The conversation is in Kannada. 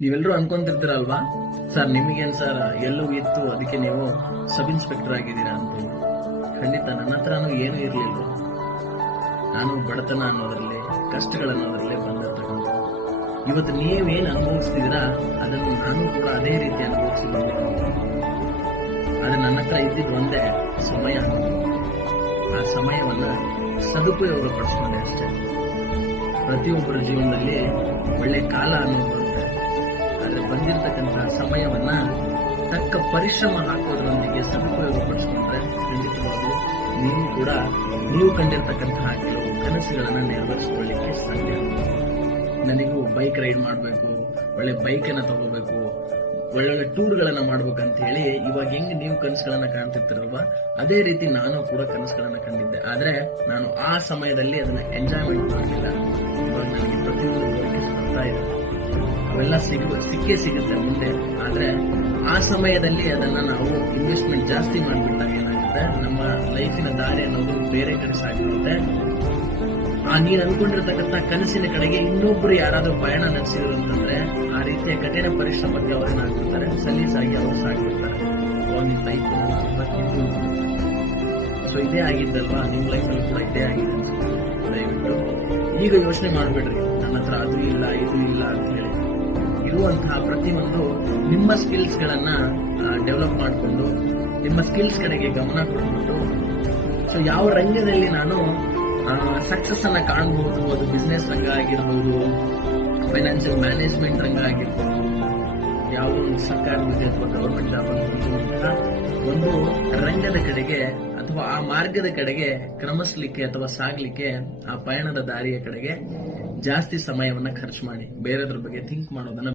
ನೀವೆಲ್ಲರೂ ಅನ್ಕೊಂತಿರ್ತೀರಲ್ವಾ, ಸರ್ ನಿಮಗೇನ್ ಸರ್ ಎಲ್ಲೂ ಇತ್ತು ಅದಕ್ಕೆ ನೀವು ಸಬ್ ಇನ್ಸ್ಪೆಕ್ಟರ್ ಆಗಿದ್ದೀರಾ ಅಂತ. ಖಂಡಿತ ನನ್ನ ಹತ್ರನೂ ಏನೂ ಇರಲಿಲ್ಲ. ನಾನು ಬಡತನ ಅನ್ನೋದ್ರಲ್ಲಿ, ಕಷ್ಟಗಳನ್ನೋದ್ರಲ್ಲೇ ಬಂದಿರ್ತಕ್ಕಂಥ. ಇವತ್ತು ನೀವೇನ್ ಅನುಭವಿಸ್ತಿದ್ದೀರಾ ಅದನ್ನು ನಾನು ಕೂಡ ಅದೇ ರೀತಿ ಅನುಭವಿಸಿ ಬಂದಿದ್ದೀನಿ. ಆದ್ರೆ ನನ್ನ ಹತ್ರ ಇದ್ದಿದ್ದು ಒಂದೇ ಸಮಯ. ಆ ಸಮಯವನ್ನ ಸದುಪಯೋಗ ಪಡಿಸ್ಕೊಂಡೆ ಅಷ್ಟೇ. ಪ್ರತಿಯೊಬ್ಬರ ಜೀವನದಲ್ಲಿ ಒಳ್ಳೆ ಕಾಲ ಅನ್ನೋದು ಬರುತ್ತೆ. ಆದ್ರೆ ಬಂದಿರತಕ್ಕಂತಹ ಸಮಯವನ್ನ ತಕ್ಕ ಪರಿಶ್ರಮ ಹಾಕೋದ್ರೊಂದಿಗೆ ಸದುಪಯೋಗ ಪಡಿಸ್ಕೊಂಡ್ರೆ ಖಂಡಿತವಾಗ್ಲೂ ನೀವು ಕೂಡ ನೀವು ಕಂಡಿರ್ತಕ್ಕಂತಹ ಕೆಲವು ಕನಸುಗಳನ್ನ ನೆರವೇರಿಸಿಕೊಳ್ಳಿಕ್ಕೆ ಸಾಧ್ಯ. ನನಗೂ ಬೈಕ್ ರೈಡ್ ಮಾಡಬೇಕು, ಒಳ್ಳೆ ಬೈಕ್ ಅನ್ನ ತಗೋಬೇಕು, ಒಳ್ಳೊಳ್ಳೆ ಟೂರ್ಗಳನ್ನ ಮಾಡ್ಬೇಕಂತ ಹೇಳಿ ಇವಾಗ ಹೆಂಗ್ ನೀವು ಕನಸುಗಳನ್ನ ಕಾಣ್ತಿರ್ತಾರಲ್ವಾ, ಅದೇ ರೀತಿ ನಾನು ಕೂಡ ಕನಸುಗಳನ್ನ ಕಂಡಿದ್ದೆ. ಆದ್ರೆ ನಾನು ಆ ಸಮಯದಲ್ಲಿ ಅದನ್ನ ಎಂಜಾಯ್ಮೆಂಟ್ ಮಾಡಲಿಲ್ಲ. ಇವಾಗ ನನಗೆ ಪ್ರತಿಯೊಂದು ಬರ್ತಾ ಇದೆ, ಅವೆಲ್ಲ ಸಿಕ್ಕೇ ಸಿಗುತ್ತೆ ಮುಂದೆ. ಆದ್ರೆ ಆ ಸಮಯದಲ್ಲಿ ಅದನ್ನ ನಾವು ಇನ್ವೆಸ್ಟ್ಮೆಂಟ್ ಜಾಸ್ತಿ ಮಾಡ್ಬಿಟ್ಟಾಗ ಏನಾಗುತ್ತೆ, ನಮ್ಮ ಲೈಫಿನ ದಾರಿ ಅನ್ನೋದು ಬೇರೆ ಕಡೆ ಸಾಗಿರುತ್ತೆ. ನೀನ್ ಅನ್ಕೊಂಡಿರ್ತಕ್ಕಂಥ ಕನಸಿನ ಕಡೆಗೆ ಇನ್ನೊಬ್ರು ಯಾರಾದ್ರೂ ಪಯಣ ನಡೆಸಿದ್ರು ಅಂತಂದ್ರೆ ಆ ರೀತಿಯ ಕಠಿಣ ಪರಿಶ್ರಮಕ್ಕೆ ಅವರೇನಾಗ್ಬಿಡ್ತಾರೆ, ಸಲೀಸಾಗಿ ಅವರು ಸಾಗಿರ್ತಾರೆ. ನಿಮ್ ಲೈಫ್ ಸೊ ಇದೇ ಆಗಿದ್ದಲ್ವಾ, ನಿಮ್ ಲೈಫಲ್ಲಿ ಕೂಡ ಇದೇ ಆಗಿದೆ ಅನ್ಸುತ್ತೆ. ದಯವಿಟ್ಟು ಈಗ ಯೋಚನೆ ಮಾಡ್ಬೇಡ್ರಿ, ನನ್ನ ಹತ್ರ ಅದು ಇಲ್ಲ ಇದು ಇಲ್ಲ ಅಂತ ಹೇಳಿ. ಇರುವಂತಹ ಪ್ರತಿಯೊಂದು ನಿಮ್ಮ ಸ್ಕಿಲ್ಸ್ ಗಳನ್ನ ಡೆವಲಪ್ ಮಾಡಿಕೊಂಡು ನಿಮ್ಮ ಸ್ಕಿಲ್ಸ್ ಕಡೆಗೆ ಗಮನ ಕೊಟ್ಬಿಟ್ಟು, ಸೊ ಯಾವ ರಂಗದಲ್ಲಿ ನಾನು ಸಕ್ಸಸ್ ಅನ್ನ ಕಾಣಬಹುದು, ಅದು ಬಿಸ್ನೆಸ್ ರಂಗ ಆಗಿರ್ಬೋದು, ಫೈನಾನ್ಷಿಯಲ್ ಮ್ಯಾನೇಜ್ಮೆಂಟ್ ರಂಗ ಆಗಿರ್ಬೋದು, ಯಾವ ಒಂದು ಸರ್ಕಾರಿ ಹುದ್ದೆ ಅಥವಾ ಗವರ್ಮೆಂಟ್ ಜಾಬ್ ಅನ್ನುವಂತಹ ಒಂದು ರಂಗದ ಕಡೆಗೆ ಅಥವಾ ಆ ಮಾರ್ಗದ ಕಡೆಗೆ ಕ್ರಮಿಸ್ಲಿಕ್ಕೆ ಅಥವಾ ಸಾಗ್ಲಿಕ್ಕೆ, ಆ ಪಯಣದ ದಾರಿಯ ಕಡೆಗೆ ಜಾಸ್ತಿ ಸಮಯವನ್ನ ಖರ್ಚು ಮಾಡಿ ಬೇರೆದ್ರ ಬಗ್ಗೆ ಥಿಂಕ್ ಮಾಡೋದನ್ನ